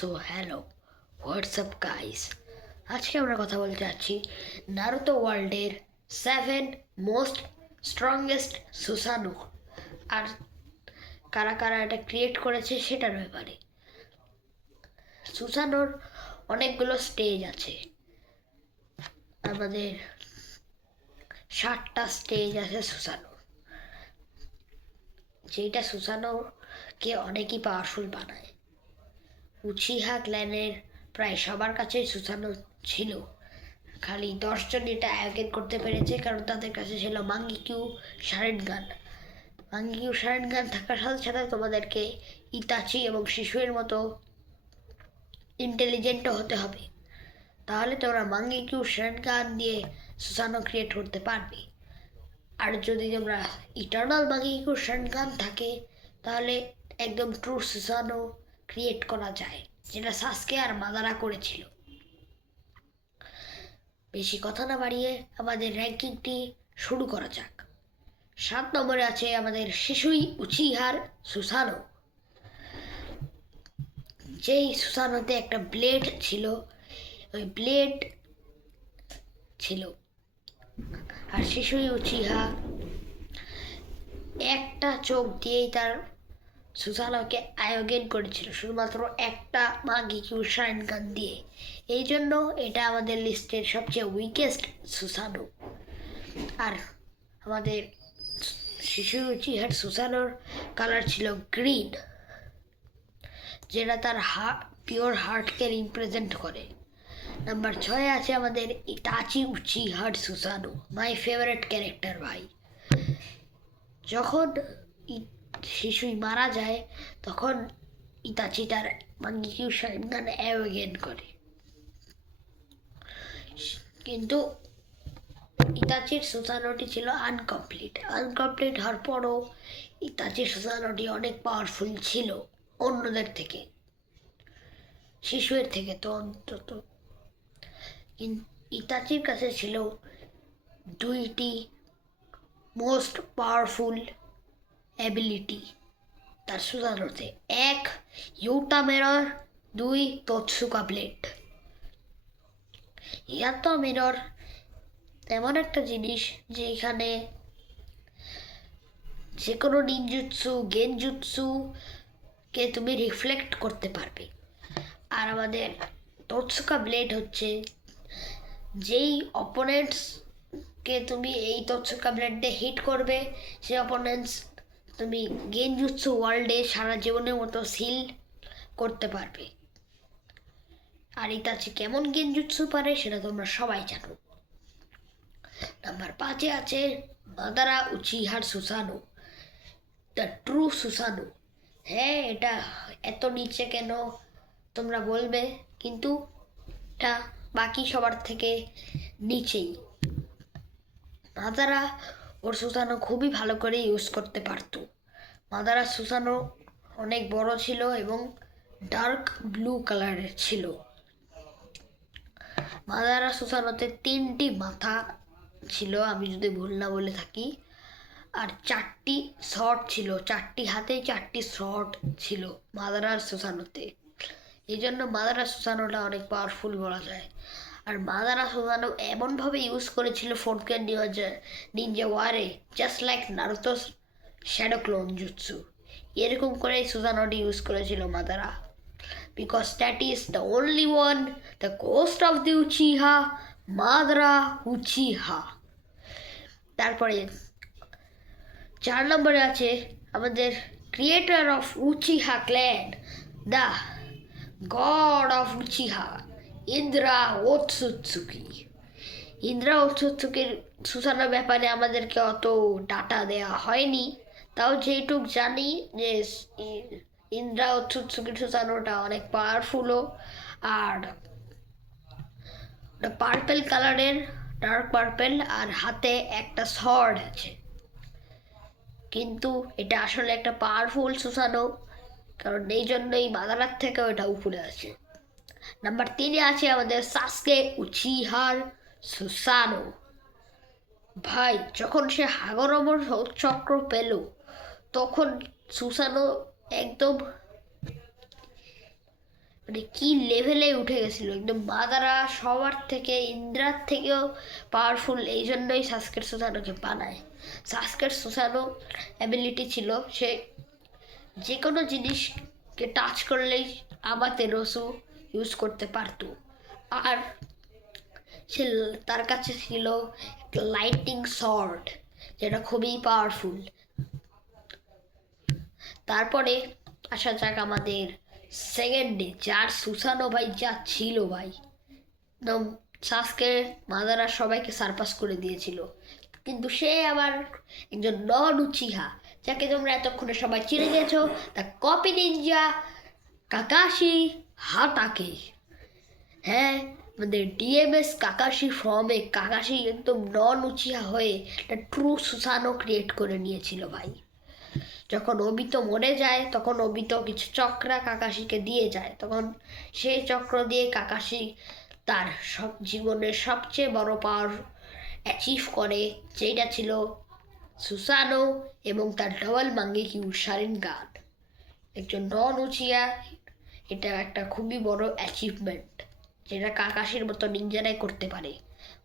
So hello, WhatsApp guys. আজকে আমরা কথা বলতে যাচ্ছি নারুতো ওয়ার্ল্ডের 7 মোস্ট স্ট্রংগেস্ট সুসানু আর কারা কারা এটা ক্রিয়েট করেছে সেটার ব্যাপারে। সুসানোর অনেকগুলো স্টেজ আছে, আমাদের 7টা স্টেজ আছে সুসানোর, যেটা সুসানোকে অনেকই পাওয়ারফুল বানায়। উচিহা ক্ল্যানের প্রায় সবার কাছেই সুসানো ছিল, খালি 10জন এটা আয়োজন করতে পেরেছে কারণ তাদের কাছে ছিল মাঙ্গিকিউ শারেনগান। মাঙ্গিকিউ শারেনগান থাকার সাথে সাথে তোমাদেরকে ইতাচি এবং শিশুয়ের মতো ইন্টেলিজেন্টও হতে হবে, তাহলে তোমরা মাঙ্গিকিউ শারেনগান দিয়ে সুসানো ক্রিয়েট করতে পারবে। আর যদি তোমরা ইটার্নাল মাঙ্গিকিউ শারেনগান থাকে তাহলে একদম ট্রু সুসানো ক্রিয়েট করা যায়, যেটা সাসকে আর মাদারা করেছিল। বেশি কথা না বাড়িয়ে আমাদের র্যাঙ্কিংটি শুরু করা যাক। 7 নম্বরে আছে আমাদের শিশুই উচিহার সুসানো। যেই সুসানোতে একটা ব্লেড ছিল, ওই ব্লেড ছিল, আর শিশুই উচিহা একটা চোখ দিয়েই তার সুসানোকে আয়োগেন করেছিল, শুধুমাত্র একটা মাঙ্গিকিউ শারেনগান দিয়ে। এই জন্য এটা আমাদের লিস্টের সবচেয়ে উইকেস্ট সুসানো। আর আমাদের শিশু উচিহার সুসানোর কালার ছিল গ্রিন, যেটা তার পিওর হার্টকে রিপ্রেজেন্ট করে। নাম্বার 6 আছে আমাদের ইতাচি উচিহার সুসানো, মাই ফেভারিট ক্যারেক্টার ভাই। যখন শিশুই মারা যায় তখন ইতাচি তার মাঙ্গিকিউ শারেনগান অ্যাওয়েগেন করে, কিন্তু ইতাচির সুসানোটি ছিল আনকমপ্লিট হওয়ার পরও ইতাচির সুসানোটি অনেক পাওয়ারফুল ছিল অন্যদের থেকে, শিশুয়ের থেকে তো অন্তত। ইতাচির কাছে ছিল 2টি মোস্ট পাওয়ারফুল অ্যাবিলিটি তার সুসানোতে, 1 ইউটা মিরর, 2 তোৎসুকা ব্লেড। ইয়াতো মিরর এমন একটা জিনিস যেখানে যে কোনো নিনজুৎসু গেনজুৎসু কে তুমি রিফ্লেক্ট করতে পারবে। আর আমাদের তোৎসুকা ব্লেড হচ্ছে যেই অপোনেন্টসকে তুমি এই তোৎসুকা ব্লেড দিয়ে হিট করবে, সেই অপোনেন্টস তুমি গেনজুৎসু ওয়ার্ল্ডে সারা জীবনের মতো সিল করতে পারবে। আর ইতাচি কেমন গেনজুৎসু পারে সেটা তোমরা সবাই জানো। নাম্বার 5 আছে মাদারা উচিহার সুসানো, দ্য ট্রু সুসানো। হ্যাঁ, এটা এত নিচে কেন তোমরা বলবে, কিন্তু এটা বাকি সবার থেকে নিচেই। মাদারা ওর সুসানো খুবই ভালো করে ইউজ করতে পারতো। মাদারা সুসানো অনেক বড় ছিল এবং ডার্ক ব্লু কালারের ছিল। মাদারা সুসানোতে 3টি মাথা ছিল, আমি যদি ভুল না বলে থাকি, আর 4টি শর্ট ছিল, 4টি হাতে 4টি শর্ট ছিল মাদারা সুসানোতে। এই জন্য মাদারা সুসানোটা অনেক পাওয়ারফুল বলা যায়। আর মাদারা সুসানো এমনভাবে ইউজ করেছিল ফোর্কেন নিনজা ওয়ারে, just like Naruto shadow clone jutsu, এরকম করে সুসানোটি ইউজ করেছিল Madara, because that is the only one, the ghost of the Uchiha, Madara Uchiha. তারপরে 4 নম্বরে আছে আমাদের creator of Uchiha clan, the god of Uchiha, Indra Otsutsuki. Indra ওতসুৎসুকির সুসানোর ব্যাপারে আমাদেরকে অত ডাটা দেওয়া হয়নি, তাও যেটুক জানি যে ইন্দ্রা ওতসুৎসুকির সুসানোটা অনেক পাওয়ারফুলও, আর ওটা পার্পেল কালারের, ডার্ক পার্পেল, আর হাতে একটা সর্ড আছে। কিন্তু এটা আসলে একটা পাওয়ারফুল সুসানো, কারণ এই জন্যই মাদারার থেকেও এটা উপরে আছে। নাম্বার 3 আছে আমাদের সাসকে উচিহার সুসানো। ভাই, যখন সে হাগরমর চক্র পেল তখন সুসানো একদম মানে কি লেভেলে উঠে গেছিল একদম। মাদারা সবার থেকে, ইন্দ্রার থেকেও পাওয়ারফুল, এই জন্যই সাসকের সুসানোকে বানায়। সাসকের সুসানো অ্যাবিলিটি ছিল সে যে কোনো জিনিসকে টাচ করলেই আমাতেরসু ইউজ করতে পারতো। আর সে তার কাছে ছিল লাইটিং শর্ট, যেটা খুবই পাওয়ারফুল। তারপরে আসা যাক আমাদের সেকেন্ডে, যার সুসানো ভাই যা ছিল ভাই, একদম সাসকে মাদারা সবাইকে সারপাস করে দিয়েছিল। কিন্তু সে আবার একজন নন উচিহা, যাকে তোমরা এতক্ষণে সবাই চিনে গেছো, দ্য কপি নিনজা কাকাশি হাতাকে। হ্যাঁ, আমাদের ডিএমএস কাকাশি ফর্মে কাকাশি একদম নন উচিহা হয়ে একটা ট্রু সুসানো ক্রিয়েট করে নিয়েছিল ভাই। যখন অবিতো মরে যায় তখন অবিতো কিছু চক্রা কাকাশিকে দিয়ে যায়, তখন সেই চক্র দিয়ে কাকাশি তার সব জীবনের সবচেয়ে বড় পাওয়ার অ্যাচিভ করে, যেটা ছিল সুসানো এবং তার ডাবল মাঙ্গেকিউ শারিনগান। একজন নন উচিয়া এটা একটা খুবই বড় অ্যাচিভমেন্ট, যেটা কাকাশির মতো নিনজারাই করতে পারে।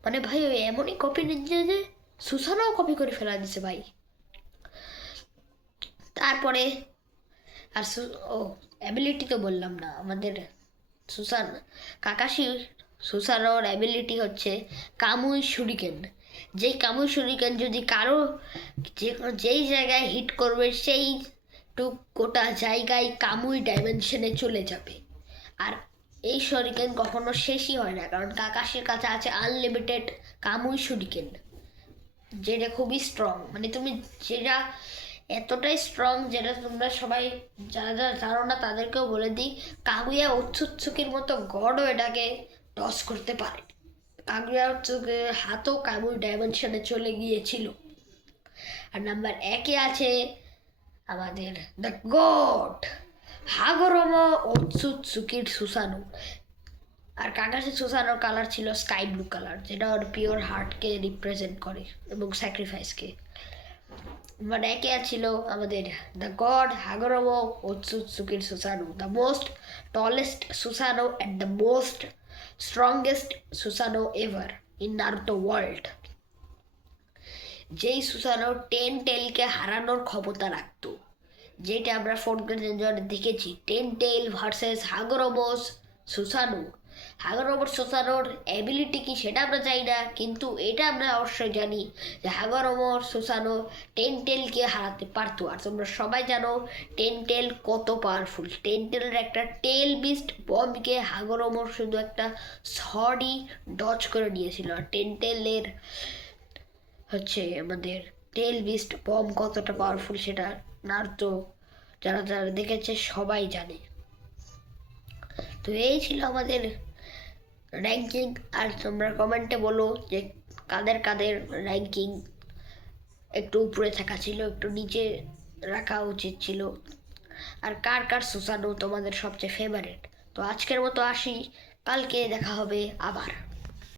মানে ভাই ওই এমনই কপি নিনজা যে সুসানোও কপি করে ফেলা দিছে ভাই। তারপরে আর ও অ্যাবিলিটি তো বললাম না, আমাদের কাকাশি সুসানোর অ্যাবিলিটি হচ্ছে কামুই শুরিকেন। যেই কামুই শুরিকেন যদি কারো যেই জায়গায় হিট করবে সেই গোটা জায়গায় কামুই ডাইমেনশনে চলে যাবে। আর এই শুরিকেন কখনো শেষই হয় না, কারণ কাকাশির কাছে আছে আনলিমিটেড কামুই শুরিকেন, যেটা খুবই স্ট্রং। মানে তুমি যেটা এতটাই স্ট্রং, যেটা তোমরা সবাই যারা যারা জানো না তাদেরকেও বলে দিই, কাগুয়া উৎসুৎসুকির মতো গডও এটাকে টস করতে পারে। কাগুয়া উৎসুকের হাতও কামুই ডাইমেনশনে চলে গিয়েছিল। আর নাম্বার 1-এ আছে আমাদের দ্য গড হাগরমো ওৎসুৎসুকির সুসানো। আর কাকাশি সুসানোর কালার ছিল স্কাই ব্লু কালার, যেটা ওর পিওর হার্টকে রিপ্রেজেন্ট করে এবং স্যাক্রিফাইসকে। মানে 1-এ ছিল আমাদের দ্য গড হাগরমো ওৎসুৎসুকির Susanoo, the most tallest Susanoo and the most strongest Susanoo ever in Naruto world. যেই সুসানো 10 টেলকে হারানোর ক্ষমতা রাখতো, যেটা আমরা ফোর্থ গ্রেড দেখেছি, 10 টেল ভার্সেস হাগরমোস সুসানো। হাগরমোর সুসানোর অ্যাবিলিটি কি সেটা আমরা জানি না, কিন্তু এটা আমরা অবশ্যই জানি যে হাগরমোর সুসানো 10 টেলকে হারাতে পারতো। আর তোমরা সবাই জানো 10 টেল কত পাওয়ারফুল। 10 টেলের একটা টেল বিস্ট বম্বকে হাগরমোর শুধু একটা সরি ডচ করে নিয়েছিল। আর 10 টেলের হচ্ছে আমাদের টেল বিস্ট বম কতটা পাওয়ারফুল সেটা নারুতো যারা যারা দেখেছে সবাই জানে। তো এই ছিল আমাদের র্যাঙ্কিং। আর তোমরা কমেন্টে বলো যে কাদের কাদের র্যাঙ্কিং একটু উপরে থাকা ছিল, একটু নিচে রাখা উচিত ছিল, আর কার কার সুসানো তোমাদের সবচেয়ে ফেভারিট। তো আজকের মতো আসি, কালকে দেখা হবে আবার।